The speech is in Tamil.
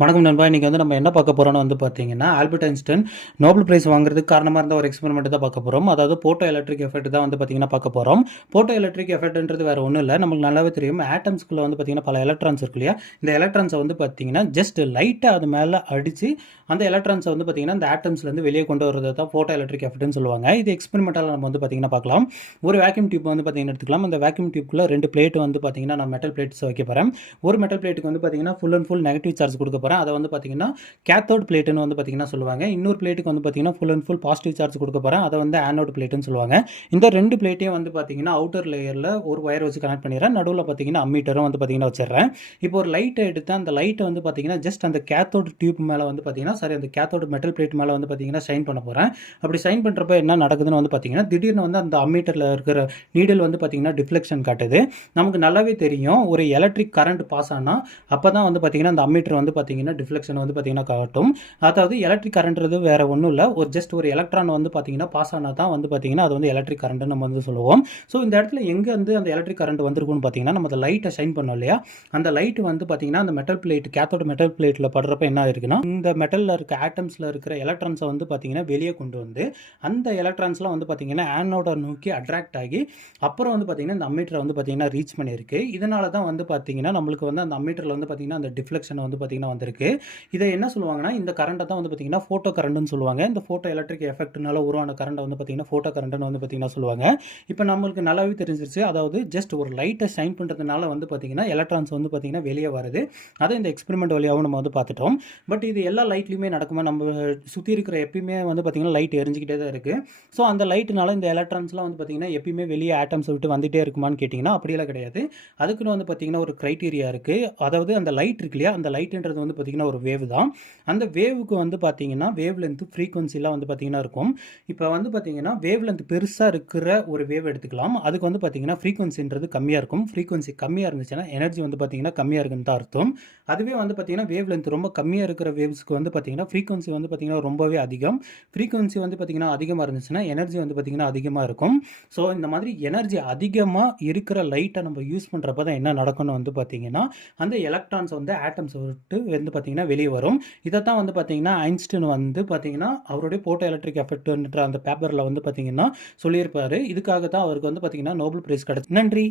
வணக்கம் நண்பா. இன்னைக்கு நம்ம என்ன பார்க்க போறோம்னு பார்த்தீங்கன்னா, ஆல்பர்ட் ஐன்ஸ்டைன் நோபல் பிரைஸ் வாங்குறதுக்கு காரணமா இருந்த ஒரு எக்ஸ்பெரிமெண்ட் தான் பார்க்க போறோம். அதாவது போட்டோ எலக்ட்ரிக் எஃபெக்ட் தான் பார்த்தீங்கன்னா பார்க்க போறோம். போட்டோ எலக்ட்ரிக் எஃபெக்ட்ன்றது வேற ஒண்ணும் இல்ல. நமக்கு நல்லாவே தெரியும். ஆட்டம்ஸ்குள்ள பார்த்தீங்கன்னா பல எலக்ட்ரான்ஸ் இருக்கு இல்லையா? இந்த எலக்ட்ரான்ஸ பார்த்தீங்கன்னா ஜஸ்ட் லைட்டா அது மேல அடிச்சு அந்த எலக்ட்ரான்ஸ பார்த்தீங்கன்னா அந்த ஆட்டம்ஸ்லேருந்து வெளியே கொண்டு வரது தான் போட்டோ எலக்ட்ரிக் எஃபெக்ட்னு சொல்லுவாங்க. இது எக்ஸ்பெரிமெண்டால நம்ம பார்த்தீங்கன்னா பார்க்கலாம். ஒரு வேக்யூம் டியூப் பார்த்தீங்கன்னா எடுத்துக்கலாம். அந்த வேக்யூம் டியூப்குள்ள 2 பிளேட் பார்த்தீங்கன்னா நான் மெட்டல் பிளேட்ஸ் வைக்க போறேன். ஒரு மெட்டல் பிளேட்டுக்கு பார்த்தீங்கன்னா full and full negative charge கொடுக்க போறேன். அதை பார்த்தீங்கன்னா கேத்தோட் பிளேட்னு பார்த்தீங்கன்னா சொல்லுவாங்க. இன்னொரு பிளேட்டுக்கு பார்த்தீங்கன்னா full and full positive charge கொடுக்க போறேன். அதை ஆனோட் பிளேட்னு சொல்லுவாங்க. இந்த ரெண்டு பிளேட்டையும் பார்த்தீங்கன்னா அவுட்டர் லேயர்ல ஒரு ஒயர் வச்சு கனெக்ட் பண்ணிடுறேன். நடுவில் பார்த்தீங்கன்னா அம்மீட்டரும் பார்த்தீங்கன்னா வச்சிடுறேன். இப்போ ஒரு லைட்டை எடுத்து அந்த லைட்டை பார்த்தீங்கன்னா ஜஸ்ட் அந்த கேத்தோட் டியூப் மேலே பார்த்தீங்கன்னா அந்த கேத்தோட் மெட்டல் பிளேட் மேலே பார்த்தீங்கன்னா ஷைன் பண்ண போறேன். அப்படி ஷைன் பண்றப்ப என்ன நடக்குதுன்னு பார்த்தீங்கன்னா திடீர்னு அந்த அம்மீட்டர்ல இருக்கிற நீடில் பார்த்தீங்கன்னா டிஃப்ளெக்ஷன் காட்டுது. நமக்கு நல்லாவே தெரியும் ஒரு எலக்ட்ரிக் கரண்ட் பாஸ் ஆனால் அப்போ தான் பார்த்தீங்கன்னா அந்த அம்மீட்டர் பார்த்தீங்கன்னா டிஃப்ளெக்ஷன் பார்த்தீங்கன்னா காட்டும். அதாவது எலக்ட்ரிக் கரண்ட்றது வேற ஒன்றும் இல்லை. ஒரு ஜஸ்ட் ஒரு எலக்ட்ரான் பார்த்தீங்கன்னா பாஸ் ஆனால் தான் பார்த்தீங்கன்னா அது எலக்ட்ரிக் கரண்ட் நம்ம சொல்லுவோம். ஸோ இந்த இடத்துல எங்கே அந்த எலக்ட்ரிக் கரண்ட் வந்திருக்குன்னு பார்த்தீங்கன்னா நம்ம அந்த லைட்டை ஷைன் பண்ணோம் இல்லையா? அந்த லைட் பார்த்தீங்கன்னா அந்த மெட்டல் பிளேட் கேத்தோட மெட்டல் பிளேட்டில் படுறப்ப என்ன இருக்குன்னா இந்த மெட்டலில் இருக்க ஆட்டம்ஸில் இருக்கிற எலக்ட்ரான்ஸை பார்த்தீங்கன்னா வெளியே கொண்டு வந்து அந்த எலக்ட்ரான்ஸ்லாம் பார்த்தீங்கன்னா ஆனோட நோக்கி அட்ராக்ட் ஆகி அப்புறம் பார்த்தீங்கன்னா இந்த அம்மீட்டரை பார்த்தீங்கன்னா ரீச் பண்ணியிருக்கு. இதனால தான் பார்த்தீங்கன்னா நம்மளுக்கு அந்த அம்மீட்டரில் பார்த்தீங்கன்னா அந்த டிஃப்ளெக்ஷன் பார்த்தீங்கன்னா வந்திருக்கு. இதை என்ன சொல்லுவாங்கன்னா இந்த கரண்ட்டை தான் பார்த்தீங்கன்னா ஃபோட்டோ கரண்ட்னு சொல்லுவாங்க. இந்த ஃபோட்டோ எலக்ட்ரிக் எஃபெக்ட்னால உருவான கரண்ட் பார்த்தீங்கன்னா ஃபோட்டோ கரண்ட்னு பார்த்தீங்கன்னா சொல்லுவாங்க. இப்போ நம்மளுக்கு நல்லாவே தெரிஞ்சிருச்சு. அதாவது ஜஸ்ட் ஒரு லைட்டை ஷைன் பண்ணுறதுனால பார்த்தீங்கன்னா எலக்ட்ரான்ஸ் பார்த்தீங்கன்னா வெளியே வருது. அதை இந்த எக்ஸ்பெரிமெண்ட் வழியாகவும் நம்ம பார்த்துட்டோம். பட் இது எல்லா லைட்லையுமே நடக்குமா? நம்ம சுற்றி இருக்கிற எப்பயுமே பார்த்தீங்கன்னா லைட் எரிஞ்சிக்கிட்டே தான் இருக்குது. ஸோ அந்த லைட்டுனால இந்த எலக்ட்ரான்ஸ்லாம் பார்த்தீங்கன்னா எப்பயுமே வெளியே ஆட்டம்ஸ் விட்டு வந்துகிட்டே இருக்குமான்னு கேட்டிங்கன்னா அப்படியெல்லாம் கிடையாது. அதுக்குன்னு பார்த்தீங்கன்னா ஒரு க்ரைட்டீரியா இருக்குது. அதாவது அந்த லைட் இருக்கு இல்லையா? அந்த லைட்டுன்றது பார்த்தீங்கன்னா ஒரு வேவ் தான். அந்த வேவுக்கு பார்த்தீங்கன்னா வேவ் லென்த் ஃப்ரீக்வன்சிலாம் பார்த்தீங்கன்னா இருக்கும். இப்போ பார்த்தீங்கன்னா வேவ் லென்த் பெருசாக இருக்கிற ஒரு வேவ் எடுத்துக்கலாம். அதுக்கு பார்த்தீங்கன்னா ஃப்ரீக்வன்சின்றது கம்மியாக இருக்கும். ஃப்ரீக்வன்சி கம்மியாக இருந்துச்சுன்னா எனர்ஜி பார்த்தீங்கன்னா கம்மியாக இருக்குன்னு தான் அர்த்தம். அதுவே பார்த்தீங்கன்னா வேவ் லென்த் ரொம்ப கம்மியாக இருக்கிற வேவ்ஸ்க்கு பார்த்தீங்கன்னா ஃப்ரீக்வன்சி பார்த்தீங்கன்னா ரொம்பவே அதிகம். ஃப்ரீக்வன்சி பார்த்தீங்கன்னா அதிகமாக இருந்துச்சுன்னா எனர்ஜி பார்த்தீங்கன்னா அதிகமாக இருக்கும். ஸோ இந்த மாதிரி எனர்ஜி அதிகமாக இருக்கிற லைட்டை நம்ம யூஸ் பண்ணுறப்ப தான் என்ன நடக்கணும் பார்த்தீங்கன்னா அந்த எலக்ட்ரான்ஸ் ஆட்டம்ஸ் விட்டு பார்த்தீங்கன்னா வெளியே வரும். இதைத்தான் பார்த்தீங்கன்னா ஐன்ஸ்டைன் பார்த்தீங்கன்னா அவருடைய போட்டோ எலக்ட்ரிக் எஃபெக்ட்ன்ற அந்த பேப்பரில் பார்த்தீங்கன்னா சொல்லியிருப்பாரு. இதுக்காக தான் அவருக்கு பார்த்தீங்கன்னா நோபல் பிரைஸ் கிடைச்சு. நன்றி.